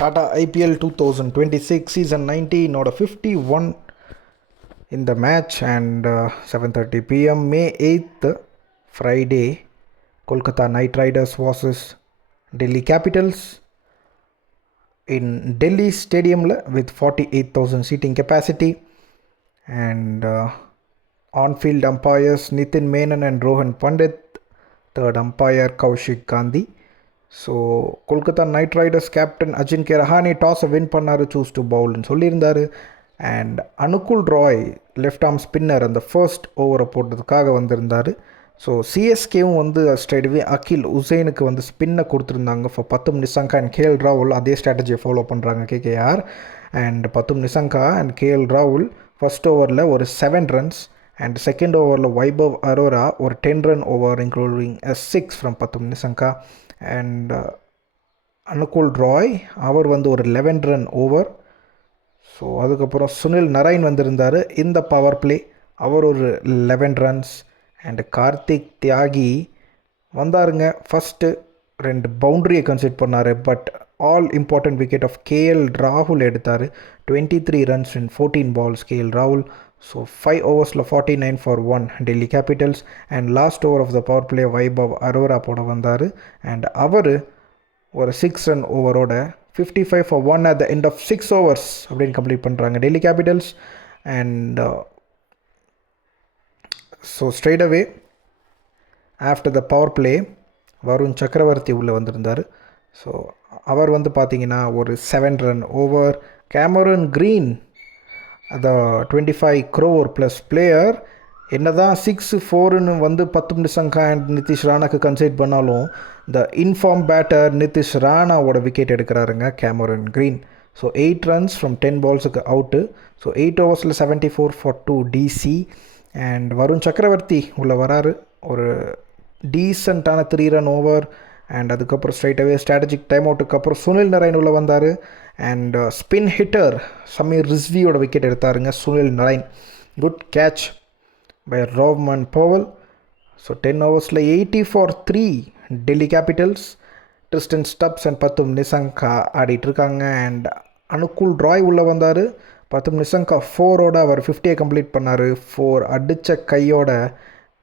Tata IPL 2026 season 19 or 51 in the match and 7:30 p.m. May 8th Friday Kolkata Knight Riders versus Delhi Capitals in Delhi Stadium with 48,000 seating capacity and on-field umpires Nitin Menon and Rohan Pandit, third umpire Kaushik Gandhi. So Kolkata Knight Riders captain Ajinkya Rahane டாஸை win பண்ணார், choose to பவுல்னு சொல்லியிருந்தார். And Anukul Roy left arm spinner அந்த first ஓவரை போட்டதுக்காக வந்திருந்தார். So சிஎஸ்கேவும் வந்து ஸ்ட்ரைட்வே அகில் உசைனுக்கு வந்து ஸ்பின்னை கொடுத்துருந்தாங்க ஃபார் பத்தும் நிசங்கா அண்ட் கேஎல் ராகுல். அதே ஸ்ட்ராட்டஜியை ஃபாலோ பண்ணுறாங்க KKR. And Pathum Nissanka and KL ராகுல் ஃபர்ஸ்ட் ஓவரில் ஒரு 7 runs அண்ட் செகண்ட் ஓவரில் வைபவ் அரோரா ஒரு 10 run ஓவர் இன்க்ளூடிங் 6 ஃப்ரம் பத்தும் நிசங்கா. அண்ட் அனுகுல் ராய் அவர் வந்து ஒரு 11 run ஓவர். ஸோ அதுக்கப்புறம் சுனில் நரைன் வந்திருந்தார் இந்த பவர் பிளே, அவர் ஒரு 11 runs. அண்டு கார்த்திக் தியாகி வந்தாருங்க, ஃபஸ்ட்டு 2 பவுண்ட்ரியை கன்சிட் பண்ணார். But all important wicket of KL ராகுல் எடுத்தார். 23 runs in 14 balls கேஎல் ராகுல். So 5 overs 49 for 1 Delhi Capitals. And last over of the power play Vaibhav Arora போட வந்தார். அண்ட் அவர் ஒரு 6 run ஓவரோட 55 for 1 at the end of 6 overs அப்படின்னு கம்ப்ளீட் பண்ணுறாங்க Delhi Capitals. And so straight away after the power play Varun Chakravarthy உள்ளே வந்திருந்தார். ஸோ அவர் வந்து பார்த்திங்கன்னா ஒரு 7 run ஓவர். கேமரன் க்ரீன் அந்த 25 crore ப்ளஸ் பிளேயர் என்ன தான் 6-4ன்னு வந்து பத்தும் நிசங்கா அண்ட் நிதிஷ் ராணாக்கு கன்சைட் பண்ணாலும் இந்த இன்ஃபார்ம் பேட்டர் நிதிஷ் ராணாவோட விக்கெட் எடுக்கிறாருங்க Cameron Green. So 8 runs from 10 balls out. So 8 overs 74 for 2 DC. And Varun Chakravarthy உள்ளே வராரு, ஒரு டீசெண்டான 3 run ஓவர். அண்ட் அதுக்கப்புறம் ஸ்ட்ரைட்டாகவே ஸ்ட்ராட்டஜிக் டைம் அவுட்டுக்கு அப்புறம் சுனில் நரைன் உள்ளே வந்தார். அண்ட் ஸ்பின் ஹிட்டர் சமீர் ரிஸ்வியோட விக்கெட் எடுத்தாருங்க Sunil Narine. Good catch by Rovman Powell. So 10 overs 80 for 3 Delhi Capitals. Tristan Stubbs and Pathum Nissanka ஆடிட்டுருக்காங்க. அண்ட் அனுகுல் ராய் உள்ளே வந்தார். பத்தும் நிசங்கா 4ஓட அவர் 50 கம்ப்ளீட் பண்ணார். 4 அடித்த கையோட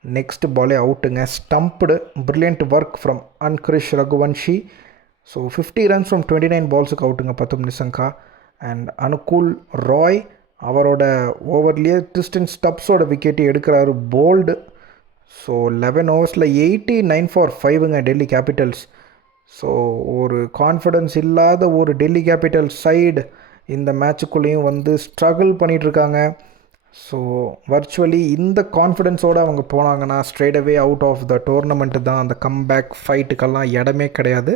நெக்ஸ்ட் பாலே அவுட்டுங்க, stumped. Brilliant work from Angkrish Raghuvanshi. So 50 runs from 29 balls அவுட்டுங்க பத்தும் நிசங்கா. அண்ட் அனுகுல் ராய் அவரோட ஓவர்லேயே ட்ரிஸ்டன் ஸ்டப்ஸோட விக்கெட்டு எடுக்கிறாரு, போல்டு. ஸோ 11 overs 89 for 5ங்க டெல்லி கேபிட்டல்ஸ். ஸோ ஒரு கான்ஃபிடன்ஸ் இல்லாத ஒரு டெல்லி கேபிட்டல்ஸ் சைடு இந்த மேட்சுக்குள்ளேயும் வந்து ஸ்ட்ரகிள் பண்ணிகிட்ருக்காங்க. ஸோ வர்ச்சுவலி இந்த கான்ஃபிடென்ஸோடு அவங்க போனாங்கன்னா straight away out of the tournament தான். அந்த கம்பேக் ஃபைட்டுக்கெல்லாம் இடமே கிடையாது.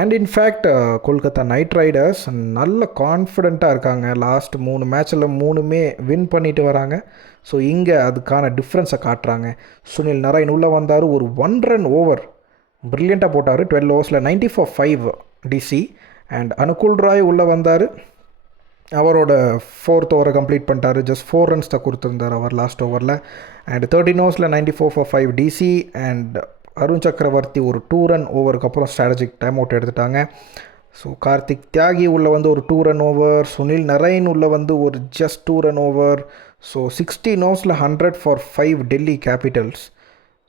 And in fact Kolkata Knight Riders நல்ல கான்ஃபிடெண்ட்டாக இருக்காங்க. லாஸ்ட் 3 மேட்ச்சில் 3மே வின் பண்ணிட்டு வராங்க. ஸோ இங்கே அதுக்கான டிஃப்ரென்ஸை காட்டுறாங்க. சுனில் நரைன் உள்ளே வந்தார், ஒரு 1 run ஓவர் ப்ரில்லியண்ட்டாக போட்டார். 12 overs 90 for 5 DC. And Anukul Roy உள்ளே வந்தார், அவரோட 4th ஓவரை கம்ப்ளீட் பண்ணிட்டார். ஜஸ்ட் 4 runs தான் கொடுத்துருந்தார் அவர் லாஸ்ட் ஓவரில். And 13 overs 94 for 5 DC. And Arun சக்கரவர்த்தி ஒரு 2 run ஓவருக்கு அப்புறம் ஸ்ட்ராட்டஜிக் டைம் அவுட் எடுத்துட்டாங்க. ஸோ கார்த்திக் தியாகி உள்ளே வந்து ஒரு 2 run ஓவர். சுனில் நரைன் உள்ளே வந்து ஒரு just 2 run over. So 16 overs 100 for 5 Delhi Capitals.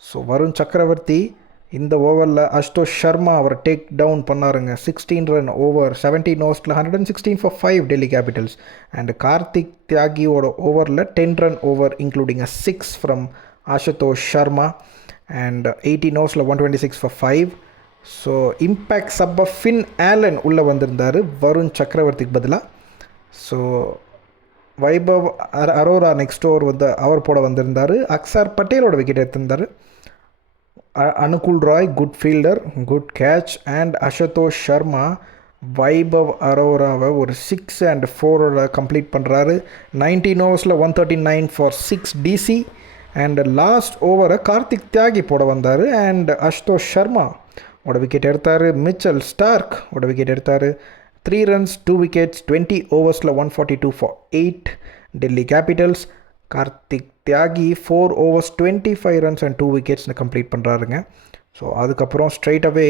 So Varun Chakravarthy இந்த ஓவரில் அஷ்டோஷ் சர்மா அவரை டேக் டவுன் பண்ணாருங்க. 16 run over. 17 overs 116 for 5 Delhi Capitals. And Kartik தியாகியோட ஓவரில் 10 run over including 6 from Ashutosh Sharma. And 18 overs 126 for 5. So impact sub Finn Allen உள்ளே வந்திருந்தார் வருண் சக்கரவர்த்திக்கு பதிலாக. So Vaibhav Arora next over வந்து அவர் போட வந்திருந்தார். அக்ஸர் பட்டேலோட விக்கெட் எடுத்திருந்தார். Anukul Roy good fielder, good catch. And Ashutosh Sharma Vaibhav அரோராவை ஒரு 6 and 4ஓட கம்ப்ளீட் பண்ணுறாரு. 19 overs 139 for 6 DC. And last ஓவரை கார்த்திக் தியாகி போட வந்தார். அண்ட் அஷ்டோஷ் சர்மா ஓட விக்கெட் எடுத்தார். மிச்சல் ஸ்டார்க் ஓட விக்கெட் எடுத்தார். 3 runs 2 wickets. 20 overs 142 for 8 Delhi Capitals. Kartik Tyagi 4 overs 25 runs and 2 wicketsனு கம்ப்ளீட் பண்ணுறாருங்க. ஸோ அதுக்கப்புறம் ஸ்ட்ரைட் அவே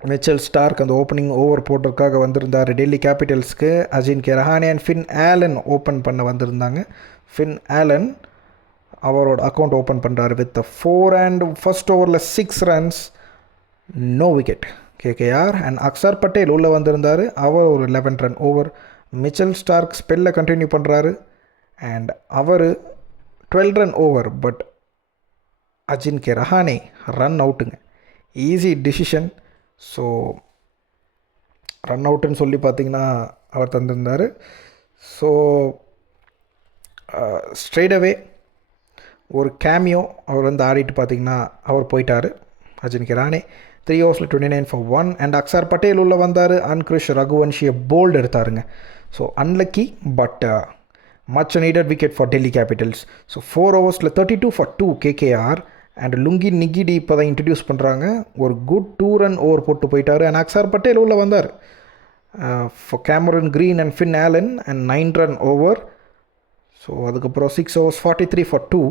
மிச்சல் ஸ்டார்க் அந்த ஓப்பனிங் ஓவர் போட்டதுக்காக வந்திருந்தார் டெல்லி கேபிட்டல்ஸ்க்கு. Ajinkya Rahane and Finn Allen open பண்ண வந்திருந்தாங்க. ஃபின் ஆலன் அவரோட அக்கௌண்ட் ஓப்பன் பண்ணுறாரு வித் 4 அண்ட் ஃபர்ஸ்ட் ஓவரில் 6 runs, no wicket. KKR and Axar Patel உள்ளே வந்திருந்தார். அவர் ஒரு 11 ரன் ஓவர். மிச்சல் ஸ்டார்க் ஸ்பெல்லை கண்டினியூ பண்ணுறாரு and our 12 run over. But Ajinkya Rahane run அவுட்டுங்க, ஈஸி டிசிஷன். ஸோ ரன் அவுட்டுன்னு சொல்லி பார்த்திங்கன்னா அவர் தந்திருந்தார். ஸோ ஸ்ட்ரெயிட்டவே ஒரு கேமியோ அவர் வந்து ஆடிட்டு பார்த்திங்கன்னா அவர் போயிட்டார். அஜின்கே ரஹானே 3 ஓவர்ஸில் 29 for 1 அண்ட் அக்ஸர் பட்டேல் உள்ளே வந்தார். அன்கிரிஷ் ரகுவன்ஷியை போல்டு எடுத்தாருங்க. So unlucky but much needed wicket for Delhi Capitals. So 4 ஓவர்ஸில் 32 for 2 KKR and Lungi Ngidi இப்போ தான் இன்ட்ரடியூஸ் பண்ணுறாங்க. ஒரு குட் 2 ரன் ஓவர் போட்டு போயிட்டார். அண்ட் அக்ஸர் பட்டேல் உள்ளே வந்தார் for Cameron Green and Finn Alan and 9 run over. So அதுக்கப்புறம் 6 overs 43 for 2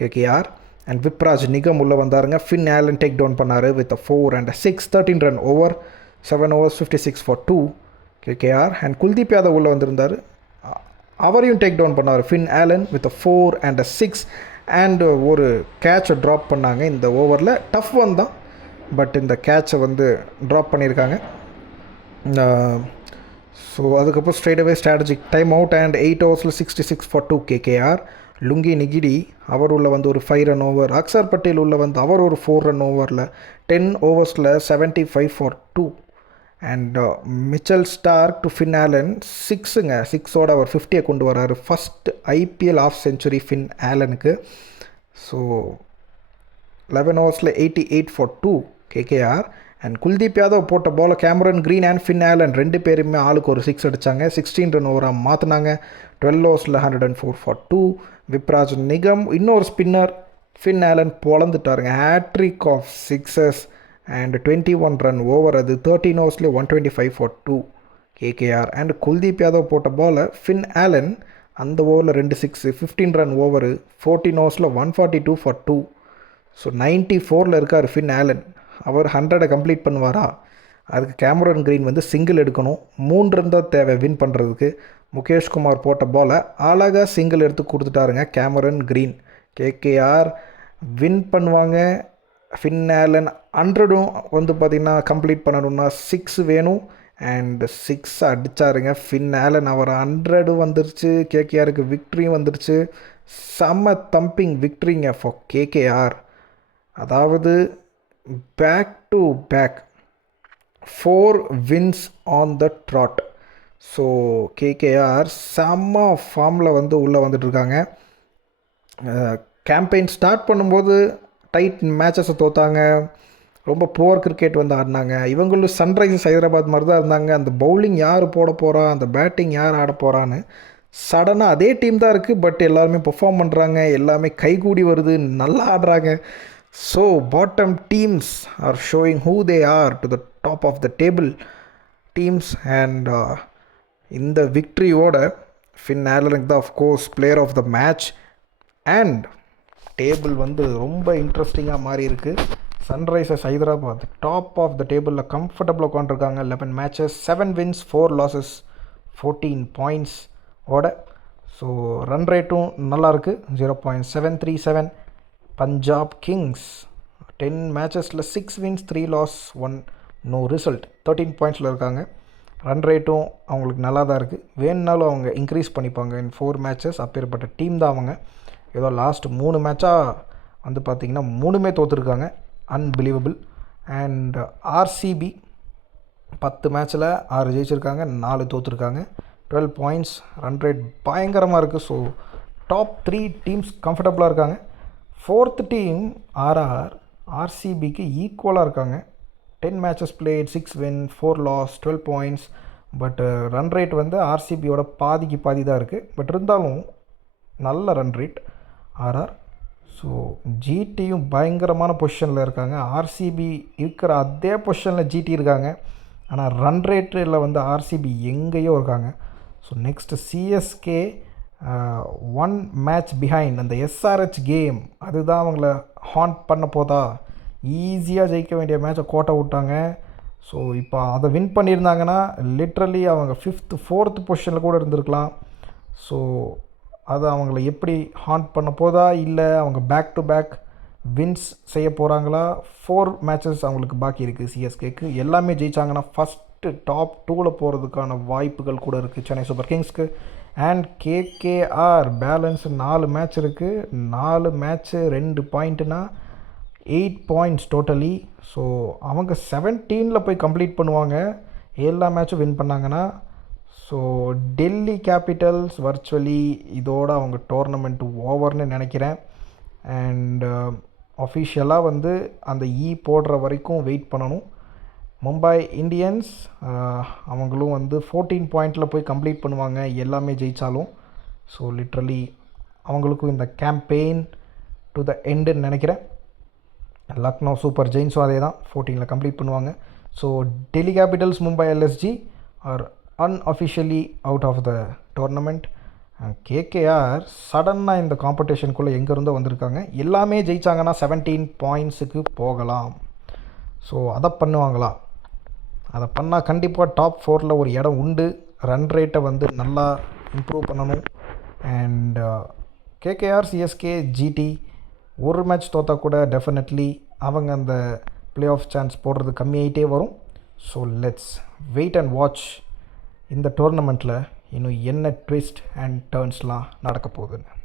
KKR and Vipraj Nigam உள்ளே வந்தாருங்க. ஃபின் ஆலன் டேக் டவுன் பண்ணார் with 4 and 6 13 run over. 7 overs 56 for 2 KKR and Kuldeep Yadav உள்ளே வந்திருந்தார். அவரையும் டேக் டவுன் பண்ணார் Finn Allen with 4 and 6 and ஒரு கேட்சை drop பண்ணாங்க இந்த ஓவரில். டஃப் ஒன் தான், பட் இந்த கேட்சை வந்து ட்ராப் பண்ணியிருக்காங்க. ஸோ அதுக்கப்புறம் ஸ்ட்ரெயிட்டவே ஸ்ட்ராட்டஜிக் டைம் அவுட் அண்ட் 8 ஓவர்ஸில் 66 for 2 கேகேஆர். லுங்கி நிகிடி அவர் உள்ள வந்து ஒரு 5 ரன் ஓவர். அக்ஸர் பட்டேல் உள்ள வந்து அவர் ஒரு 4 ரன் ஓவரில் 10 ஓவர்ஸில் 75 for 2 and Mitchell Starc to Finn Allen 6ங்க. 6ஓட அவர் 50 கொண்டு வராரு. First IPL half century Finn ஆலனுக்கு. ஸோ 11 ஓவர்ஸில் 88 for 2 KKR and Kuldeep Yadav போட்ட பாலை Cameron Green and Finn Allen 2 பேருமே ஆளுக்கு ஒரு 6 அடித்தாங்க. 16 ரன் ஓவராக மாற்றினாங்க. 12 ஓவர்ஸில் 104 for 2. விப்ராஜ் நிகம் இன்னொரு ஸ்பின்னர் ஃபின் ஆலன் பொழந்துட்டாருங்க. Hat trick of 6s and 21 run over. அது 13 ஓவர்ஸ்லேயே 125 for 2 KKR and Kuldeep Yadav போட்ட பாலை ஃபின் ஆலன் அந்த ஓவரில் 2 6 15 ரன் ஓவர். 14 ஓவர்ஸில் 142 for 2. ஸோ 94ல் இருக்கார் ஃபின் ஆலன். அவர் 100 கம்ப்ளீட் பண்ணுவாரா? அதுக்கு கேமரன் கிரீன் வந்து சிங்கிள் எடுக்கணும். 3 ரன் தான் தேவை வின் பண்ணுறதுக்கு. முகேஷ் குமார் போட்ட பாலை அழகாக சிங்கிள் எடுத்து கொடுத்துட்டாருங்க கேமரன் கிரீன். கேகேஆர் வின் பண்ணுவாங்க. ஃபின் ஆலன் 100ம் வந்து பார்த்திங்கன்னா கம்ப்ளீட் பண்ணணும்னா 6 வேணும் அண்ட் 6 அடித்தாருங்க ஃபின் ஆலன். அவர் 100 வந்துருச்சு. கேகேஆருக்கு விக்ட்ரியும் வந்துருச்சு. செம்ம தம்பிங் விக்ட்ரிங்க ஃபார் கேகேஆர். அதாவது back to back 4 wins on the trot. So KKR செம்ம ஃபார்மில் வந்து உள்ளே வந்துட்டுருக்காங்க. கேம்பெயின் ஸ்டார்ட் பண்ணும்போது டைட் மேட்சஸை தோத்தாங்க. ரொம்ப புவர் கிரிக்கெட் வந்து ஆடினாங்க. இவங்களும் சன்ரைசர்ஸ் ஹைதராபாத் மாதிரி தான் இருந்தாங்க. அந்த பவுலிங் யார் போட போகிறா, அந்த பேட்டிங் யார் ஆட போகிறான்னு சடனாக அதே டீம் தான் இருக்குது. பட் எல்லாருமே பெர்ஃபார்ம் பண்ணுறாங்க. எல்லாமே கைகூடி வருது, நல்லா ஆடுறாங்க. So bottom teams are showing who they are to the top of the table teams. And இந்த விக்ட்ரியோட ஃபின் ஆலனுக்கு தான் of course player of the match. And table வந்து ரொம்ப இன்ட்ரெஸ்டிங்காக மாறி இருக்குது. Sunrisers Hyderabad top of the டேபிளில் கம்ஃபர்டபுளாக உட்காந்துருக்காங்க. 11 மேட்சஸ் 7 wins 4 losses 14 points ஓட. ஸோ ரன் ரேட்டும் நல்லாயிருக்கு 0.737. பஞ்சாப் கிங்ஸ் 10 மேட்சஸில் 6 wins 3 loss 1 no result 13 pointsல இருக்காங்க. ரன் ரேட்டும் அவங்களுக்கு நல்லா தான் இருக்குது. வேணுனாலும் அவங்க இன்க்ரீஸ் பண்ணிப்பாங்க இன் 4 matches. அப்பேற்பட்ட டீம் தான் அவங்க. ஏதோ லாஸ்ட் 3 மேட்சாக வந்து பார்த்திங்கன்னா 3மே தோற்றுருக்காங்க. அன்பிலீவபிள். அண்ட் ஆர்சிபி 10 மேட்ச்சில் 6 ஜெயிச்சிருக்காங்க, 4 தோற்றுருக்காங்க. 12 points. ரன் ரேட் பயங்கரமாக இருக்குது. ஸோ டாப் 3 டீம்ஸ் கம்ஃபர்டபுளாக இருக்காங்க. 4th டீம் ஆர்ஆர் ஆர்சிபிக்கு ஈக்குவலாக இருக்காங்க. 10 matches played 6 win 4 loss 12 points. But run rate வந்து ஆர்சிபியோட பாதிக்கு பாதி தான் இருக்குது. பட் இருந்தாலும் நல்ல ரன் ரேட் ஆர்ஆர். ஸோ ஜிடியும் பயங்கரமான பொசிஷனில் இருக்காங்க. ஆர்சிபி இருக்கிற அதே பொசிஷனில் ஜிடி இருக்காங்க. ஆனால் ரன் ரேட்டில் வந்து ஆர்சிபி எங்கேயோ இருக்காங்க. So next CSK 1 match behind. அந்த எஸ்ஆர்ஹெச் கேம் அதுதான் அவங்கள ஹாண்ட் பண்ண போதா. ஈஸியாக ஜெயிக்க வேண்டிய மேட்சை கோட்டை விட்டாங்க. ஸோ இப்போ அதை வின் பண்ணியிருந்தாங்கன்னா லிட்ரலி அவங்க 5th 4th பொசிஷனில் கூட இருந்திருக்கலாம். ஸோ அது அவங்கள எப்படி ஹாண்ட் பண்ண போதா, இல்லை அவங்க பேக் டு பேக் வின்ஸ் செய்ய போகிறாங்களா? 4 மேட்சஸ் அவங்களுக்கு பாக்கி இருக்குது சிஎஸ்கேக்கு. எல்லாமே ஜெயிச்சாங்கன்னா ஃபஸ்ட்டு டாப் 2ல் போகிறதுக்கான வாய்ப்புகள் கூட இருக்குது சென்னை சூப்பர் கிங்ஸ்க்கு. அண்ட் கேகேஆர் பேலன்ஸ் 4 மேட்ச் இருக்குது. 4 மேட்ச்சு 2 பாயிண்ட்டுனா 8 பாயிண்ட்ஸ் டோட்டலி. ஸோ அவங்க 17ல் போய் கம்ப்ளீட் பண்ணுவாங்க எல்லா மேட்சும் வின் பண்ணாங்கன்னா. ஸோ டெல்லி கேபிட்டல்ஸ் வர்ச்சுவலி இதோட அவங்க டோர்னமெண்ட் ஓவர்னு நினைக்கிறேன். அண்ட் அஃபிஷியலாக வந்து அந்த போடுற வரைக்கும் வெயிட் பண்ணணும். மும்பை இந்தியன்ஸ் அவங்களும் வந்து 14 பாயிண்டில் போய் கம்ப்ளீட் பண்ணுவாங்க எல்லாமே ஜெயித்தாலும். ஸோ லிட்ரலி அவங்களுக்கும் இந்த கேம்பெயின் டு த எண்டுன்னு நினைக்கிறேன். லக்னோ சூப்பர் ஜெயின்ஸும் அதே தான் 14ல் கம்ப்ளீட் பண்ணுவாங்க. So Delhi Capitals Mumbai LSG are unofficially out of the tournament. KKR சடன்னாக இந்த காம்படிஷனுக்குள்ளே எங்கேருந்தோ வந்திருக்காங்க. எல்லாமே ஜெயித்தாங்கன்னா 17 பாயிண்ட்ஸுக்கு போகலாம். ஸோ அதை பண்ணுவாங்களா? அதை பண்ணால் கண்டிப்பாக டாப் 4ல் ஒரு இடம் உண்டு. ரன் ரேட்டை வந்து நல்லா இம்ப்ரூவ் பண்ணணும். அண்ட் கேகேஆர் சிஎஸ்கே ஜிடி ஒரு மேட்ச் தோற்றா கூட டெஃபினெட்லி அவங்க அந்த ப்ளே ஆஃப் சான்ஸ் போடுறது கம்மியாகிட்டே வரும். So let's wait and watch இந்த டோர்னமெண்ட்டில் இன்னும் என்ன ட்விஸ்ட் அண்ட் டர்ன்ஸ்லாம் நடக்க போகுதுன்னு.